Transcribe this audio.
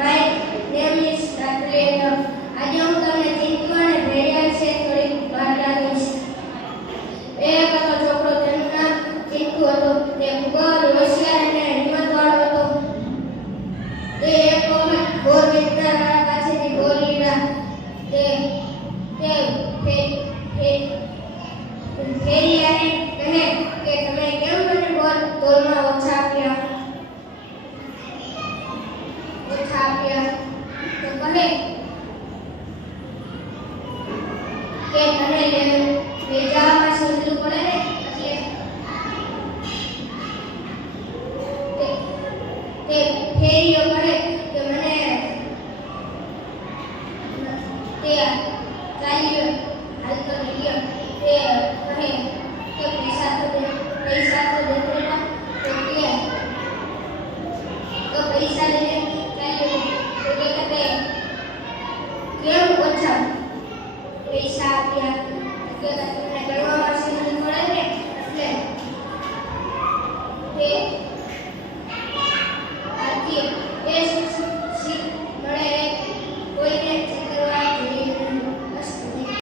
My name is Nathaniel. આજે હું તમને ચિંટુ અને ભેડિયા વિશે થોડીક વાત આપીશ. એક હતો છોકરો, તેનું નામ ચિંટુ હતું. તે ખૂબ જ હોશિયાર અને હિંમતવાળો હતો. તે એક વખત બોર વેચનારા પાસેથી બોર લીધા. તે ફેરિયાને કહે કે તમે કેમ મને બોર તોલમાં ઓછા આપ્યા? તો કહે